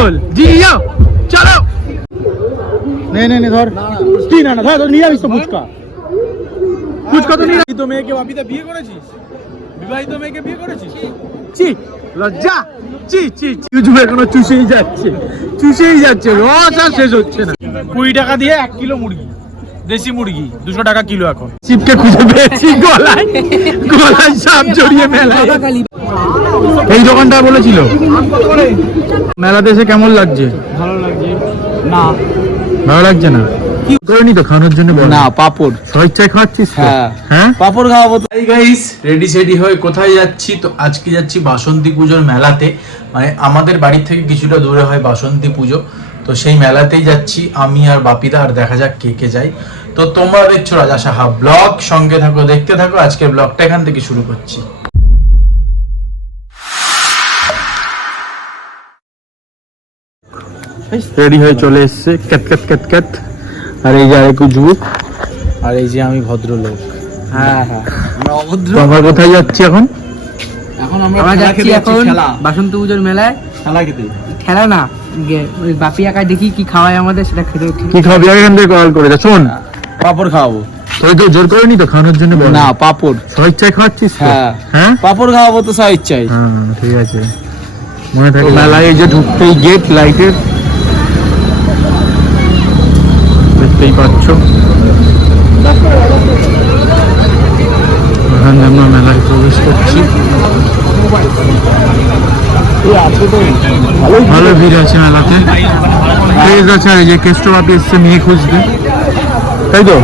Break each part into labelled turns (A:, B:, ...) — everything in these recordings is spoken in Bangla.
A: চল জিও চলো নে নে নে ধর। কি না না ধর ধর নিয়ে যাবিস তো ফুচকা। ফুচকা তো নিয়ে বিবাহিত মেয়েকে বাপিদা বিয়ে করেছিস? বিবাহিত মেয়েকে বিয়ে করেছিস? চি লজ্জা। চি চি চি ইউটিউব এখনও চুষেই যাচ্ছে। চুষেই যাচ্ছে। রস আর শেষ হচ্ছে না। কুড়ি টাকা দিয়ে এক কিলো মুরগি। দেশি মুরগি। দুশো টাকা কিলো এখন। শিবকে খুঁজে পেয়েছি গলায়। গলায় সাপ জড়িয়ে মেলায়। এই দোকানটা বলেছিল। মেলাতে এসে কেমন লাগছে?
B: ভালো লাগছে। না।
A: ভালো লাগছে না? কি করেনি তো খাওয়ানোর জন্য বল?
B: না পাপড়।
A: স্বেচ্ছায় খাওয়াচ্ছিস?
B: হ্যাঁ।
A: হ্যাঁ?
B: পাপড় খাওয়াবো তো।
A: হাই গাইস রেডি সেডি হয়ে কোথায় যাচ্ছি? তো আজকে যাচ্ছি বাসন্তী পুজোর মেলাতে। মানে আমাদের বাড়ি থেকে কিছুটা দূরে হয় বাসন্তী পুজো। তো সেই মেলাতেই যাচ্ছি আমি আর বাপিদা আর দেখা যাক কে কে যাই। তো তোমরা দেখছ রাজা সাহা ব্লগ। সঙ্গে থাকো দেখতে থাকো। আজকের ব্লগটা এখান থেকে শুরু করছি। রেডি হয়ে চলে এসছে। ক্যাট ক্যাট ক্যাট ক্যাট আর এই যে আরেকু যুবক। আর এই যে আমি ভদ্রলোক।
B: হ্যাঁ হ্যাঁ। আমরা অভদ্র।
A: আমরা কোথায় যাচ্ছি এখন?
B: এখন আমরা
C: যাচ্ছি এখন
B: খেলা।
C: পুজোর মেলায়।
B: খেলা খেতে।
C: খেলা না ওই বাপি একাই দেখি কি খাওয়ায় আমাদের সেটা খেতে উঠি।
A: কি খাবি? আগে এখান থেকে কল করে যা শোন।
B: পাপড় খাওয়াবো।
A: জোর করেনি তো খাওয়ানোর জন্য
B: না পাপড়।
A: স্বেচ্ছায় খাওয়াচ্ছিস
B: হ্যাঁ।
A: হ্যাঁ?
B: পাপড় খাওয়াবো তো সব
A: হ্যাঁ ঠিক আছে। মনে থাকে মেলায় এই যে ঢুকতেই গেট লাইটের দেখতেই পাচ্ছ। এখন আমরা মেলায় প্রবেশ করছি। ভালো ভিড় আছে মেলাতে। ক্রেজ আছে আর যে কেষ্ট বাপি এসছে, মেয়ে খুঁজতে। তাই তো?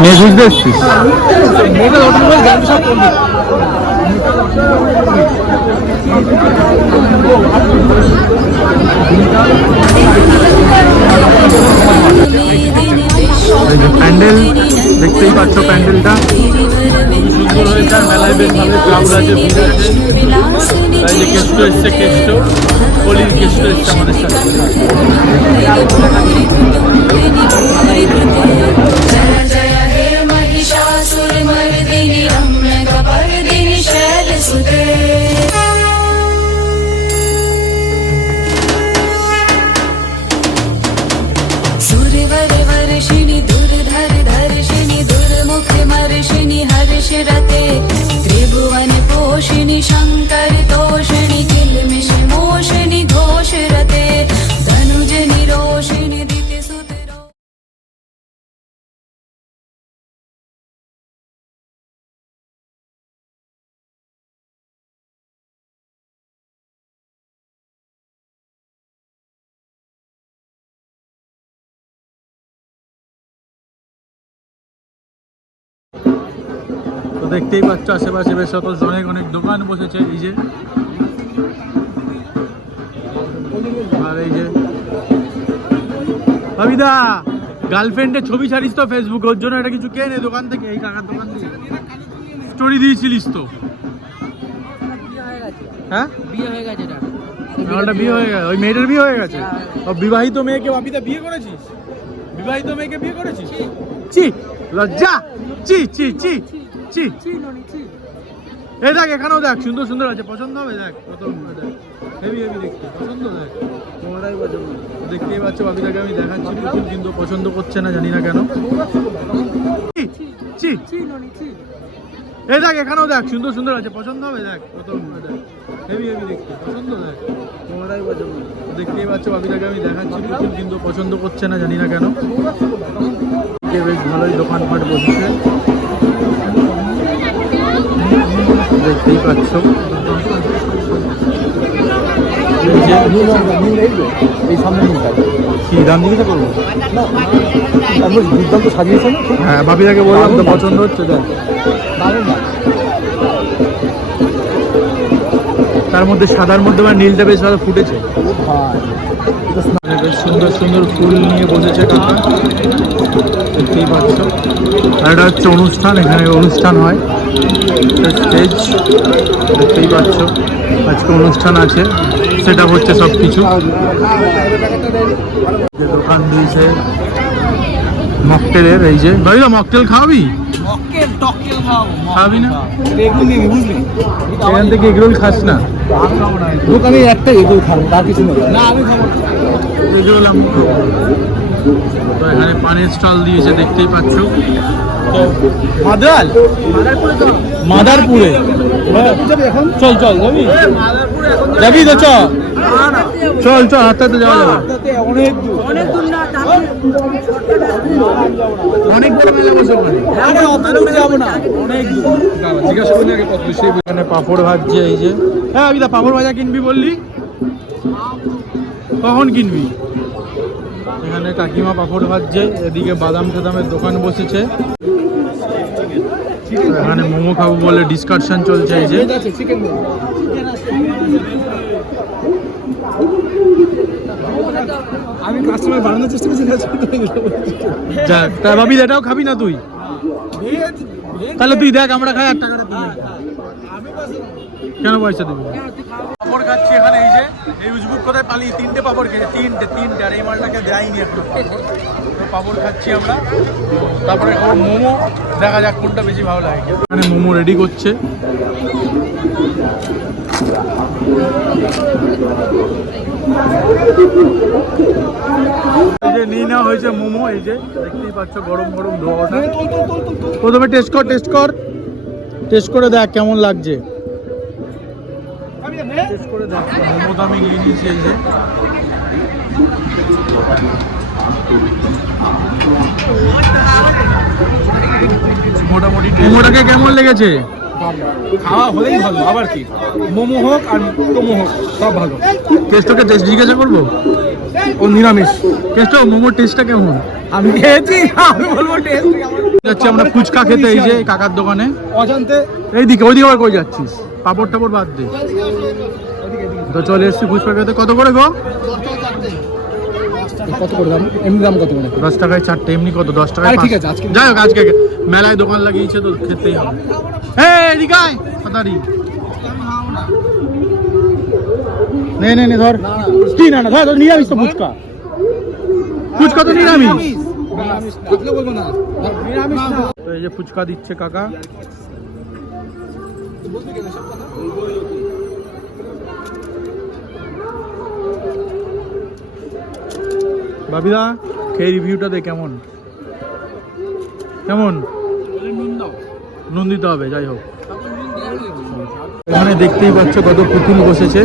A: মেয়ে খুঁজতে এসছিস? প্যান্ডেল দেখতেই পাচ্ছ প্যান্ডেলটা। সুন্দর হয়েছে আর মেলায় বেশ ভালো ক্রাউড আছে। ভিড় যে কেষ্ট এসছে কেষ্ট হোলির কেষ্ট এসছে আমাদের সাথে। তো দেখতেই পাচ্ছ আশেপাশে বেশ অত অনেক অনেক দোকান বসেছে, এই যে। আর এই যে। অবিদা গার্লফ্রেন্ডের ছবি ছাড়িস তো ফেসবুকে ওর জন্য এটা কিছু কেনে দোকান থেকে, এই কাকার দোকান থেকে। স্টোরি দিয়েছিলিস তো। হ্যাঁ?
C: বিয়ে হয়ে গেছে
A: ওটা বিয়ে হয়ে গেছে, ওই মেয়েটার বিয়ে হয়ে গেছে? বিবাহিত মেয়েকে বিয়ে করেছিস? বিবাহিত মেয়েকে বিয়ে করেছিস? লজ্জা! চি চি চি চি। এই দেখ এখানেও দেখ সুন্দর সুন্দর আছে। পছন্দ হবে দেখ কত দেখ। হেভি হেভি দেখতে পছন্দ দেখ।
B: তোমারাই পছন্দ
A: দেখতেই পাচ্ছ বাপিদাকে আমি দেখাচ্ছি প্রচুর কিন্তু পছন্দ করছে না জানি না কেন। চি চি। এই দেখ এখানেও দেখ সুন্দর সুন্দর আছে। পছন্দ হবে দেখ কত দেখ। হেভি হেভি দেখতে পছন্দ দেখ।
B: তোমারাই পছন্দ
A: দেখতেই পাচ্ছ বাপিদাকে আমি দেখাচ্ছি প্রচুর কিন্তু পছন্দ করছে না জানি না কেন। বেশ ভালোই দোকানপাট বসেছে। দেখতেই পাচ্ছ। কি দাম জিজ্ঞাসা করব
B: দুর্দান্ত
A: হ্যাঁ বললাম তো পছন্দ হচ্ছে দেখ। তার মধ্যে সাদার মধ্যে আবার নীলটা বেশ ভালো ফুটেছে। মানে বেশ সুন্দর সুন্দর ফুল নিয়ে বসেছে কাকা দেখতেই পাচ্ছ। আর এটা হচ্ছে অনুষ্ঠান এখানে অনুষ্ঠান হয়। স্টেজ দেখতেই পাচ্ছ। আজকে অনুষ্ঠান আছে সেটা হচ্ছে সব কিছু যে দোকান দিয়েছে মকটেলের এই যে ভাই মকটেল খাওয়াবি? খাবি না? এখান থেকে এগরোল খাস না?
B: আমি খাব না। দোকানে একটা এগুলো খাব তার কিছু না আমি খাব
A: আমি খাব। তো এখানে পানের স্টল দিয়েছে দেখতেই পাচ্ছ। তো মাদাল মাদারপুরে? চল চল যাবি? যাবি তো চল চল চল হাতে যাওয়া যাবে।
B: অনেক দূর
A: অনেক
B: জিজ্ঞাসা করি আগে কত সেই
A: পাপড় ভাজছে এই যে। হ্যাঁ আবিদা পাপড় ভাজা কিনবি বললি। কখন কিনবি? এখানে কাকিমা পাপড় ভাজছে এদিকে বাদাম টাদামের দোকান বসেছে। এখানে মোমো খাব বলে ডিসকাশন চলছে এই যে।
B: আমি কাস্টমার বাড়ানোর চেষ্টা করছি
A: তা ভাবি এটাও খাবি না তুই? তাহলে তুই দেখ আমরা খাই আট টাকাটা কিনে পয়সা দিবি? পাপড় খাচ্ছি এখানে এই যে এই উজবুক কোথায়? পালিয়ে তিনটে পাপড় খেয়েছে তিনটে তিনটে আর এই মালটাকে দেয়নি এখন। তো পাপড় খাচ্ছি আমরা। তারপরে খাব মোমো। দেখা যাক কোনটা বেশি ভালো লাগে। এখানে মোমো রেডি করছে। এই যে নিয়ে নেওয়া হয়েছে মোমো এই যে দেখতেই পাচ্ছ গরম গরম ধোয়াটা প্রথমে টেস্ট কর টেস্ট কর। টেস্ট করে দেখ কেমন লাগছে। নিয়ে নিয়েছি এই যে। মোটামুটি মোমোটাকে কেমন লেগেছে?
B: খাওয়া হলেই ভালো আবার কি? মোমো হোক আর হোক সব ভালো।
A: টেস্ট জিজ্ঞাসা করব?
B: ও নিরামিষ।
A: টেস্ট মোমোর টেস্টটা কেমন?
B: আমি খেয়েছি আমি বলব টেস্ট
A: যাচ্ছি আমরা ফুচকা খেতে এই যে কাকার দোকানে।
B: অজান্তে
A: এইদিকে ওইদিকে আবার কই যাচ্ছিস? পাপড় টাপড় বাদ দে। তো চলে এসছি ফুচকা খেতে কত করে গো?
B: কত করে দাম? এমনি দাম কত করে?
A: দশ টাকায় চারটে এমনি কত? দশ টাকায়
B: ঠিক আছে, আজকে-
A: যাই হোক আজকে মেলায় দোকান লাগিয়েছে তো খেতেই হবে। এই এদিকে আয় তাড়াতাড়ি নে নে নে ধর। কি না না ধর নিরামিষ তো ফুচকা ফুচকা তো নিরামিষ। এই যে ফুচকা দিচ্ছে কাকা। বাবিদা খেয়ে রিভিউটা দে কেমন? কেমন? নুন দিতে হবে যাই হোক। এখানে দেখতেই পাচ্ছ কত পুতুল বসেছে।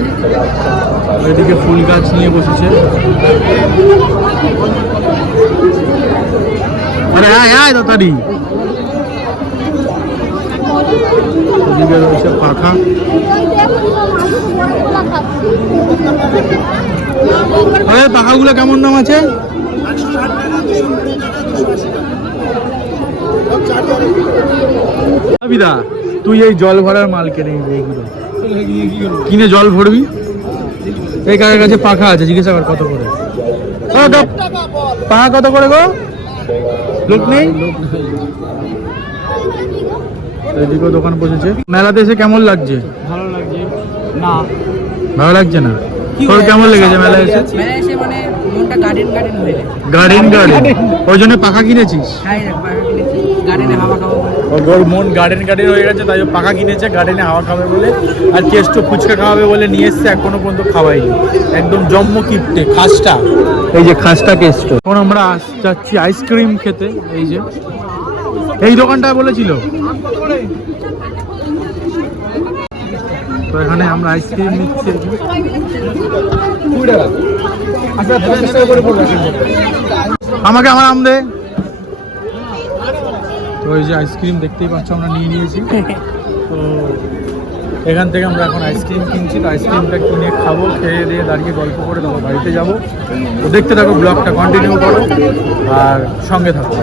A: এদিকে ফুল গাছ নিয়ে বসেছে। আরে আয় আয় তাড়াতাড়ি। এদিকে রয়েছে পাখা। আরে, পাখাগুলো কেমন দাম আছে? তুই এই জল ভরার মাল কিনে কিনে জল ভরবি? এই কাকার কাছে পাখা আছে, জিজ্ঞাসা কর কত করে। পাখা কত করে গো? লোক নেই? এদিকেও দোকান বসেছে। মেলাতে এসে কেমন লাগছে?
B: ভালো লাগছে। না।
A: ভালো লাগছে না? তোর কেমন লেগেছে মেলায় এসে?
C: মেলায় এসে মানে মনটা গার্ডেন গার্ডেন হয়ে যায়
A: গার্ডেন গার্ডেন ওই জন্য পাখা কিনেছিস?
C: খাই দেখ পাখা কিনেছি। গার্ডেনে হাওয়া খাব
A: ওর মন গার্ডেন গার্ডেন হয়ে গেছে তাই পাখা কিনেছে গার্ডেনে হাওয়া খাবে বলে। আর কেষ্ট ফুচকা খাওয়াবে বলে নিয়ে এসছে এখনও পর্যন্ত খাওয়াইনি। একদম জম্ম কিপটে খাসটা। এই যে খাসটা কেষ্ট। এখন আমরা যাচ্ছি আইসক্রিম খেতে এই যে। এই দোকানটা বলেছিল। তো এখানে আমরা আইসক্রিম নিচ্ছি। আমাকে আমার আম দে। তো এই যে আইসক্রিম দেখতেই পাচ্ছ, আমরা নিয়ে নিয়েছি। তো এখান থেকে আমরা এখন আইসক্রিম কিনছি, তো আইসক্রিমটা কিনে খাব, খেয়ে দিয়ে দাঁড়িয়ে গল্প করে তোমার বাড়িতে যাব। তো দেখতে থাকো, ব্লগটা কন্টিনিউ করো, আর সঙ্গে থাকো।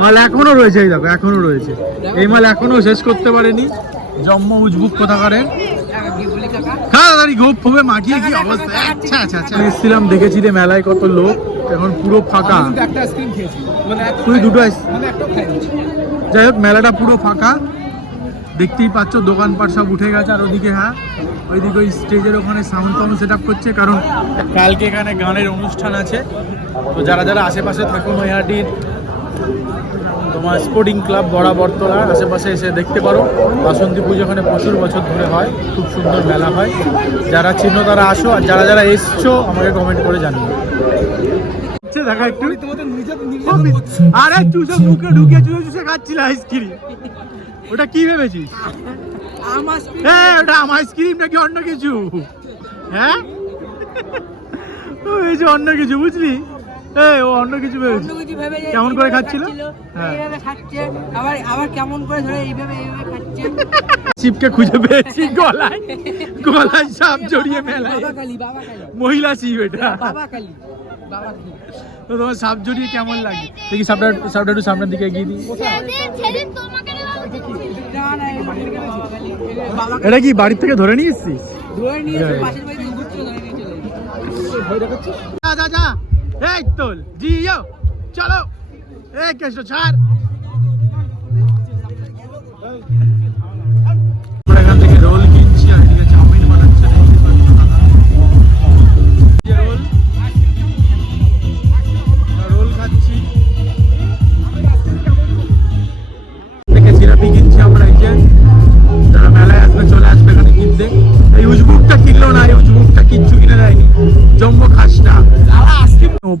A: মাল এখনও রয়েছে এই দেখো এখনও রয়েছে। এই মাল এখনও শেষ করতে পারেনি। জম্ম উজবুক কোথাকারের
C: কাকা কি বলি কাকা
A: গোপ ফোপে মাখিয়ে কি অবস্থা? আচ্ছা আচ্ছা আচ্ছা। এসেছিলাম দেখেছি রে মেলায় কত লোক এখন পুরো ফাঁকা।
B: খেয়েছি। মানে
A: তুই দুটো
B: মানে
A: যাই হোক মেলাটা পুরো ফাঁকা। দেখতেই পাচ্ছ দোকানপাট সব উঠে গেছে আর ওদিকে হ্যাঁ ওইদিকে ওই স্টেজের ওখানে সাউন্ড ফাউন্ড সেট আপ করছে কারণ কালকে এখানে গানের অনুষ্ঠান আছে। তো যারা যারা আশেপাশে থাকো নৈহাটির তোমার স্পোর্টিং ক্লাব বড়া বরাবরতলা আশেপাশে এসে দেখতে পারো। বাসন্তী পুজো এখানে প্রচুর বছর ধরে হয় খুব সুন্দর মেলা হয়। যারা চিহ্ন তারা আসো আর যারা যারা এসছো আমাকে কমেন্ট করে জানিও। দেখা একটু। আরে চুষে মুখে ঢুকে চুষে চুষে খাচ্ছিল আইসক্রিম ওটা কি ভেবেছিস? হ্যাঁ ওটা আইসক্রিম নাকি অন্য কিছু? হ্যাঁ? ও এই যে অন্য কিছু বুঝলি? এই ও অন্য কিছু ভেবেছি। কেমন করে খাচ্ছিল? হ্যাঁ।
C: এইভাবে খাচ্ছে আবার আবার কেমন করে ধরে এইভাবে এইভাবে খাচ্ছে।
A: শিবকে খুঁজে পেয়েছি গলায়। গলায় সাপ জড়িয়ে মেলায়
C: বাবা কালী বাবা কালী।
A: মহিলা শিব এটা।
C: বাবা কালী বাবা কালী।
A: তো তোমার সাপ জড়িয়ে কেমন লাগে? দেখি সাপটা সাপটা একটু সামনের দিকে এগিয়ে দিই। এটা কি? বাড়ির থেকে ধরে নিয়ে এসছিস?
C: ধরে নিয়ে
A: হ্যাঁ।
C: পাশের বাড়ি ধরে নিয়ে চলে
A: যা যা যা। এই তোল জিও চলো। এই কেষ্ট ছাড়।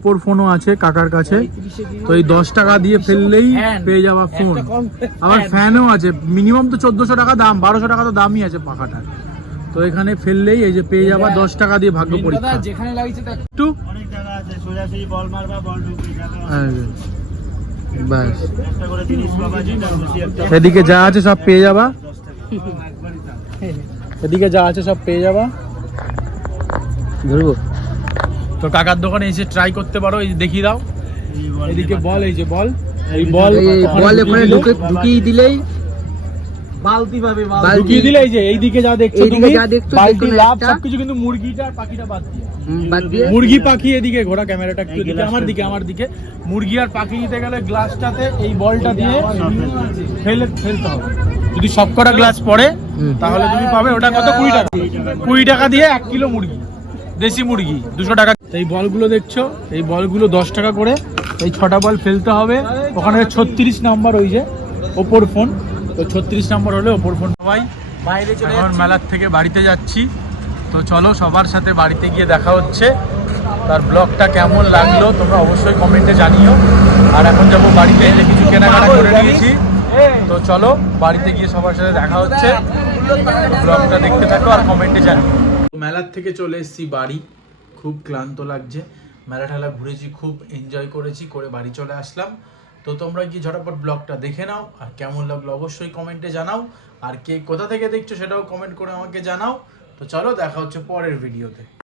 A: ওপোর ফোনও আছে কাকার কাছে। তো এই দশ টাকা দিয়ে ফেললেই পেয়ে যাওয়া ফোন। আবার ফ্যানও আছে মিনিমাম তো চোদ্দশো টাকা দাম বারোশো টাকা তো দামই আছে পাখাটার। তো এখানে ফেললেই এই যে পেয়ে যাওয়া দশ টাকা দিয়ে ভাগ্য পরীক্ষা।
B: যেখানে লাগিয়েছে
A: একটু।
D: যাবে
A: ব্যাস।
D: খুশি একটা।
A: এদিকে যা আছে সব পেয়ে যাবা। এদিকে যা আছে সব পেয়ে যাবা।
C: ধরবো?
A: তো কাকার দোকানে এসে ট্রাই করতে পারো এই দেখিয়ে দাও। এদিকে বল এই যে বল। এই বল।
C: বল
A: ঢুকিয়ে
C: ওখানে ঢুকে ঢুকিয়ে দিলেই
D: বালতি পাবে
C: বালতি-
A: দিলে এই যে এইদিকে যা দেখছ তুমি
C: যা দেখছ,
A: বালতি লাভ সবকিছু কিন্তু মুরগিটা পাখিটা বাদ দিয়ে।
C: বাদ দিয়ে।
A: মুরগি পাখি এদিকে ঘোড়া ক্যামেরাটা একটু
D: গ্লাসটা
A: আমার দিকে আমার দিকে। মুরগি আর পাখি দিতে গেলে গ্লাসটাতে এই বলটা দিয়ে ফেলে ফেলতে হবে। যদি সবকটা গ্লাস পড়ে তাহলে তুমি পাবে ওটা কত? কুড়ি টাকা। কুড়ি টাকা দিয়ে এক কিলো মুরগি। দেশি মুরগি দুশো টাকা তো এই বলগুলো দেখছ? এই বলগুলো দশ টাকা করে। এই ছটা বল ফেলতে হবে। ওখানে ছত্রিশ নাম্বার ওই যে ওপোর ফোন। তো ছত্রিশ নাম্বার হলে ওপোর ফোন। সবাই বাইরে চলে এখন মেলার থেকে বাড়িতে যাচ্ছি। তো চলো সবার সাথে বাড়িতে গিয়ে দেখা হচ্ছে। তার ব্লগটা কেমন লাগল তোমরা অবশ্যই কমেন্টে জানিও। আর এখন যাব বাড়িতে এলে কিছু কেনাকাটা করে নিয়েছি। তো চলো বাড়িতে গিয়ে সবার সাথে দেখা হচ্ছে। ব্লগটা দেখতে থাকো আর কমেন্টে জানিও। মেলার থেকে চলে এসেছি বাড়ি। খুব ক্লান্ত লাগছে। মেলা ঠেলা ঘুরেছি, খুব এনজয় করেছি, করে বাড়ি চলে আসলাম। তো তোমরা গিয়ে ঝটাপট ব্লগটা দেখে নাও, আর কেমন লাগল অবশ্যই কমেন্টে জানাও। আর কে কোথা থেকে দেখছ সেটাও কমেন্ট করে আমাকে জানাও। তো চলো দেখা হচ্ছে পরের ভিডিওতে